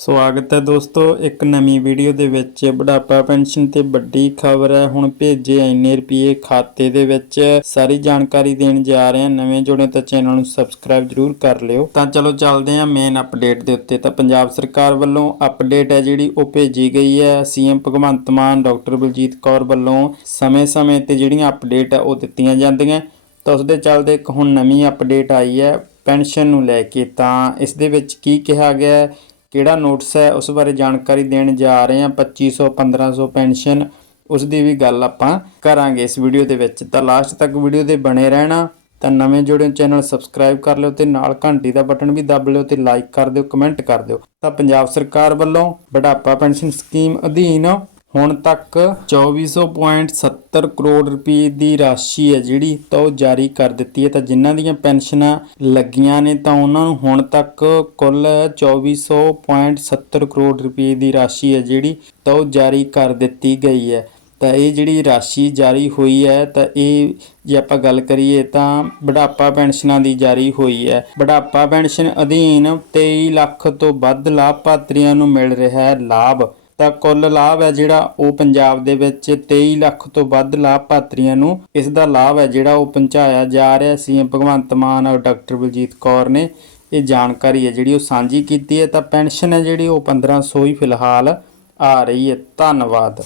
ਸਵਾਗਤ ਹੈ ਦੋਸਤੋ, ਇੱਕ ਨਵੀਂ ਵੀਡੀਓ ਦੇ ਵਿੱਚ। ਬੁਢਾਪਾ ਪੈਨਸ਼ਨ ਤੇ ਵੱਡੀ ਖਬਰ ਹੈ। ਹੁਣ ਭੇਜੇ ਇੰਨੇ ਰੁਪਏ ਖਾਤੇ ਦੇ ਵਿੱਚ। ਸਾਰੀ ਜਾਣਕਾਰੀ ਦੇਣ ਜਾ ਰਹੇ ਹਾਂ। ਨਵੇਂ ਜੁੜੇ ਤਾਂ ਚੈਨਲ ਨੂੰ ਸਬਸਕ੍ਰਾਈਬ ਜਰੂਰ ਕਰ ਲਿਓ। ਤਾਂ ਚਲੋ ਚੱਲਦੇ ਹਾਂ ਮੇਨ ਅਪਡੇਟ ਦੇ ਉੱਤੇ। ਤਾਂ ਪੰਜਾਬ ਸਰਕਾਰ ਵੱਲੋਂ ਅਪਡੇਟ ਹੈ ਜਿਹੜੀ ਉਹ ਭੇਜੀ ਗਈ ਹੈ। ਸੀਐਮ ਭਗਵੰਤ ਮਾਨ, ਡਾਕਟਰ ਬਲਜੀਤ ਕੌਰ ਵੱਲੋਂ ਸਮੇਂ-ਸਮੇਂ ਤੇ ਜਿਹੜੀਆਂ ਅਪਡੇਟ ਹੈ ਉਹ ਦਿੱਤੀਆਂ ਜਾਂਦੀਆਂ। ਤਾਂ ਉਸ ਦੇ ਚੱਲਦੇ ਇੱਕ ਹੁਣ ਨਵੀਂ ਅਪਡੇਟ ਆਈ ਹੈ ਪੈਨਸ਼ਨ ਨੂੰ ਲੈ ਕੇ। ਤਾਂ ਇਸ ਦੇ ਵਿੱਚ ਕੀ ਕਿਹਾ ਗਿਆ ਹੈ? ਕਿਹੜਾ ਨੋਟਿਸ ਹੈ, ਉਸ ਬਾਰੇ ਜਾਣਕਾਰੀ ਦੇਣ ਜਾ ਰਹੇ ਹਾਂ। 2500 1500 ਪੈਨਸ਼ਨ, ਉਸ ਦੀ ਵੀ ਗੱਲ ਆਪਾਂ ਕਰਾਂਗੇ ਇਸ ਵੀਡੀਓ ਦੇ ਵਿੱਚ। ਤਾਂ ਲਾਸਟ ਤੱਕ ਵੀਡੀਓ ਦੇ ਬਣੇ ਰਹਿਣਾ, ਤਾਂ ਨਵੇਂ ਜੁੜੇ ਚੈਨਲ ਸਬਸਕ੍ਰਾਈਬ ਕਰ ਲਿਓ ਤੇ ਨਾਲ ਘੰਟੀ ਦਾ ਬਟਨ ਵੀ ਦਬ ਲਿਓ ਤੇ ਲਾਈਕ ਕਰ ਦਿਓ ਕਮੈਂਟ ਕਰ ਦਿਓ। ਤਾਂ ਪੰਜਾਬ ਸਰਕਾਰ ਵੱਲੋਂ ਬੁਢਾਪਾ ਪੈਨਸ਼ਨ ਸਕੀਮ ਅਧੀਨ ਹੁਣ ਤੱਕ 2470 ਕਰੋੜ ਰੁਪਏ ਦੀ ਰਾਸ਼ੀ ਹੈ ਜਿਹੜੀ ਤਾਂ ਉਹ ਜਾਰੀ ਕਰ ਦਿੱਤੀ ਹੈ। ਤਾਂ ਜਿਨ੍ਹਾਂ ਦੀਆਂ ਪੈਨਸ਼ਨਾਂ ਲੱਗੀਆਂ ਨੇ ਤਾਂ ਉਹਨਾਂ ਨੂੰ ਹੁਣ ਤੱਕ ਕੁੱਲ 2470 ਕਰੋੜ ਰੁਪਏ ਦੀ ਰਾਸ਼ੀ ਹੈ ਜਿਹੜੀ ਤਾਂ ਉਹ ਜਾਰੀ ਕਰ ਦਿੱਤੀ ਗਈ ਹੈ। ਤਾਂ ਇਹ ਜਿਹੜੀ ਰਾਸ਼ੀ ਜਾਰੀ ਹੋਈ ਹੈ, ਤਾਂ ਇਹ ਜੇ ਆਪਾਂ ਗੱਲ ਕਰੀਏ ਤਾਂ ਬੁਢਾਪਾ ਪੈਨਸ਼ਨਾਂ ਦੀ ਜਾਰੀ ਹੋਈ ਹੈ। ਬੁਢਾਪਾ ਪੈਨਸ਼ਨ ਅਧੀਨ 23 ਲੱਖ ਤੋਂ ਵੱਧ ਲਾਭਪਾਤਰੀਆਂ ਨੂੰ ਮਿਲ ਰਿਹਾ ਹੈ ਲਾਭ। ਤਾਂ ਕੁੱਲ ਲਾਭ ਹੈ ਜਿਹੜਾ ਉਹ ਪੰਜਾਬ ਦੇ ਵਿੱਚ 23 ਲੱਖ ਤੋਂ ਵੱਧ ਲਾਭਪਾਤਰੀਆਂ ਨੂੰ ਇਸ ਦਾ ਲਾਭ ਹੈ ਜਿਹੜਾ ਉਹ ਪਹੁੰਚਾਇਆ ਜਾ ਰਿਹਾ। ਸੀਐਮ ਭਗਵੰਤ ਮਾਨ ਔਰ ਡਾਕਟਰ ਬਲਜੀਤ ਕੌਰ ਨੇ ਇਹ ਜਾਣਕਾਰੀ ਹੈ ਜਿਹੜੀ ਉਹ ਸਾਂਝੀ ਕੀਤੀ ਹੈ। ਤਾਂ ਪੈਨਸ਼ਨ ਹੈ ਜਿਹੜੀ ਉਹ 1500 ਹੀ ਫਿਲਹਾਲ ਆ ਰਹੀ ਹੈ। ਧੰਨਵਾਦ।